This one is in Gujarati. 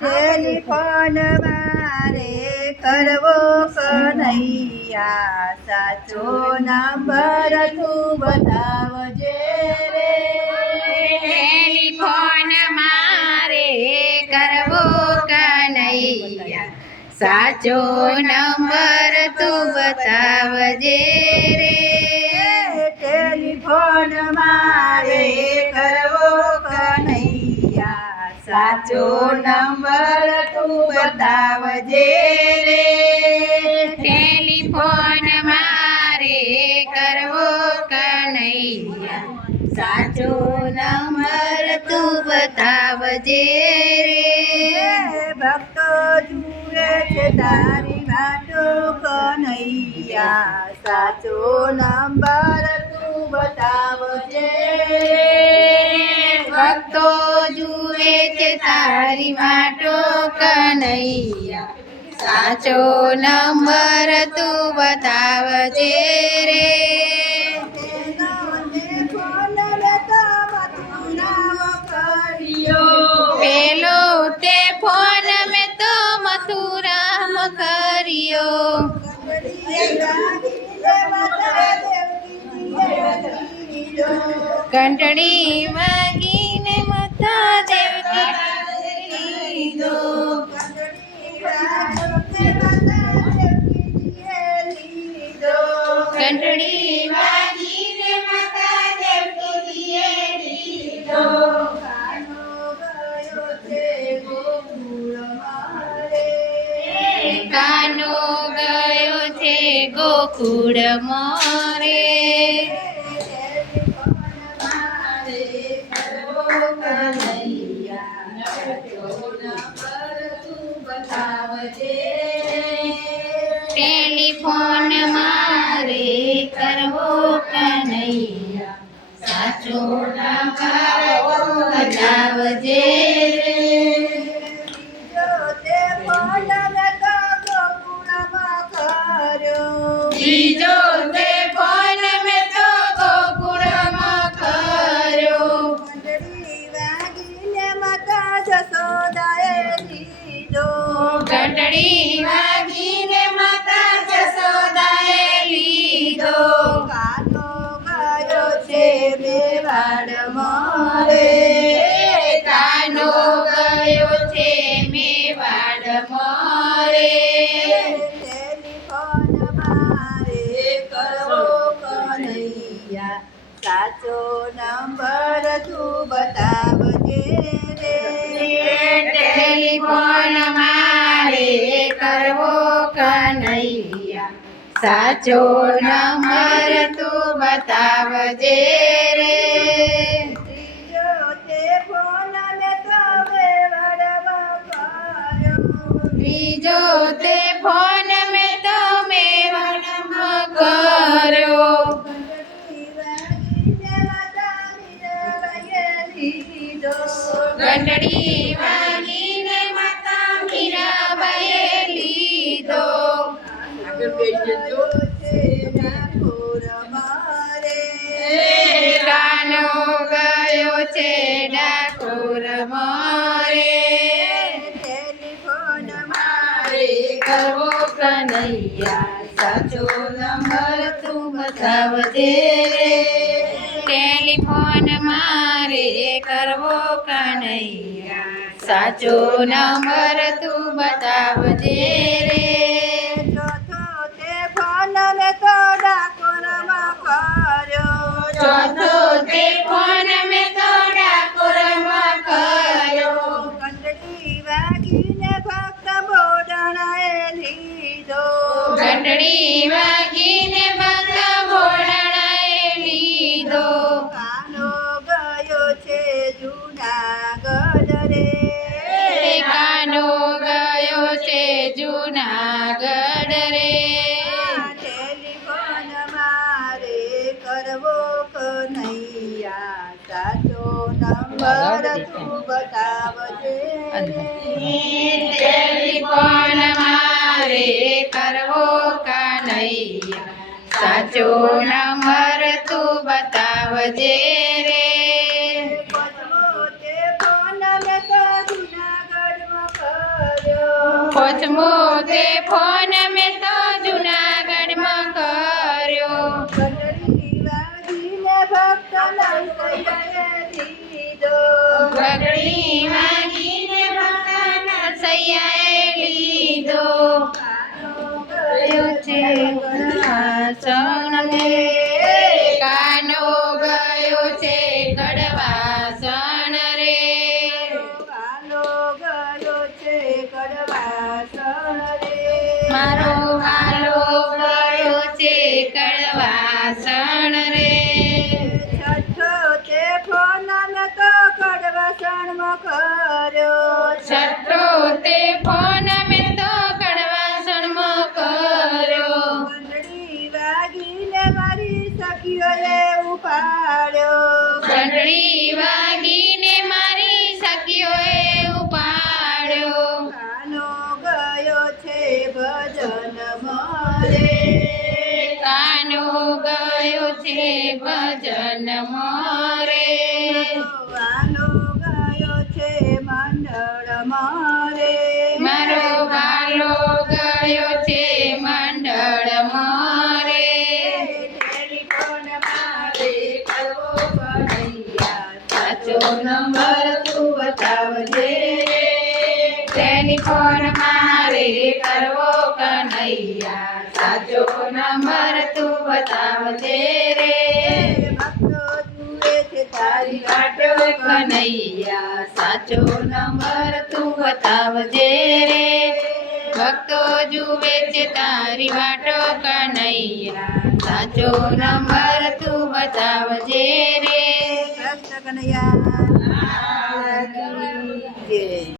ટેલિફોન મારે કરવો કનૈયા, સાચો નંબર તું બતાવજે રે. ટેલિફોન મારે કરવો કનૈયા, સાચો નંબર તું બતાવજે રે. ટેલિફોન મારે કરવો કનૈયા, સાચો નંબર તું બતાવજે રે. ટેલિફોન મારે કરવો કનૈયા, સાચો નંબર તું બતાવજે રે. ભક્તો જુએ છે તારી વાતો કનૈયા, સાચો નંબર તું બતાવજે. ભક્તો જુએ છે તારી વાટો કનૈયા, સાચો નંબર તું બતાવજે રે. પેલો તે ફોન મેં તો મથુરામ કર્યો, ઘંટડી વાગીને માતા દેવકી લીધો. ઘંટડી વાગીને માતા દેવકીએ લીધો. કાનો ગયો છે ગોકુળ મોરે. ટેલિફોન મારે કરવો કનૈયા, સાચો નંબર બતાવજે રે. બીજો તે ફોન મેં તો ગોકુળમાં કર્યો, ઘંટડી વાગીને માતા જશોદાએ લીધો. કાનો ગયો છે મેવાડ મોરે. કાનો ગયો છે મેવાડ મોરે. ટેલિફોન મારે કરવો કનૈયા, સાચો નંબર તું બતાવજે રે. ટેલિફોન મારે કરવો કનૈયા, સાચો નંબર તું બતાવજે રે. ત્રીજો તે ફોન મેં તો મેવાડમાં કર્યો. બીજો તે ફોન મેં તો મેવાડમાં કર્યો, ઘંટડી વાગીને માતા મીરાબાઈએ લીધો. કાનો ગયો છે ડાકોર મોરે. ટેલિફોન મારે કરવો કનૈયા, સાચો નંબર તું બતાવજે રે. ટેલિફોન મારે કરવો કનૈયા, સાચો નંબર તું બતાવજે રે. ચોથો તે ફોન મેં તો ડાકોરમાં કર્યો. ચોથો તે ફોન મેં તો ડાકોરમાં કર્યો, ઘંટડી વાગીને ભક્ત બોડાણાએ લીધો. ઘંટડી વાગીને માતા ભોળાણાએ લીધો. કાનો ગયો છે જૂનાગઢ રે. કાનો ગયો છે જૂનાગઢ રે. ટેલિફોન મારે કરવો કનૈયા, સાચો નંબર તું બતાવજે રે. ટેલિફોન મારે કરવો કનૈયા, સાચો નંબર તું બતાવજે પોચમો તે ફોન મેં તો જુનાગઢમાં કર્યો ઘંટડી વાગીને ભક્તના સૈયાએ લીધો ઘંટડી વાગીને ભક્તના સૈયાએ લીધો ગયો છે કડવાસણ રે કાનો ગયો છે કડવાસણ રે વાલો ગયો છે કડવાસણ રે મારો વાલો ગયો છે કડવાસણ રે છઠ્ઠો તે ફોન મેં તો કડવાસણમાં કર્યો છઠ્ઠો તે ફોન મેં તો કડવાસણમાં કર્યો ઘંટડી વાગીને મારી સખીઓએ ઉપાડ્યો ઘંટડી વાગીને મારી સખીઓએ ઉપાડ્યો કાનો ગયો છે ભજન મારે કાનો ગયો છે ભજન મોરે વાલો ગયો છે મંડળ મારે મારો વાલો ગયો છે મંડળ મોરે ટેલિફોન મારે કરવો કનૈયા સાચો નંબર તું બતાવજે ટેલિફોન મારે કરવો કનૈયા સાચો નંબર તું બતાવજે રે ભક્તો જુએ છે તારી વાટો કનૈયા સાચો નંબર તું બતાવજે રે ભક્તો જુએ છે તારી વાટો કનૈયા સાચો નંબર તું બતાવજે રે કૃષ્ણ કનૈયા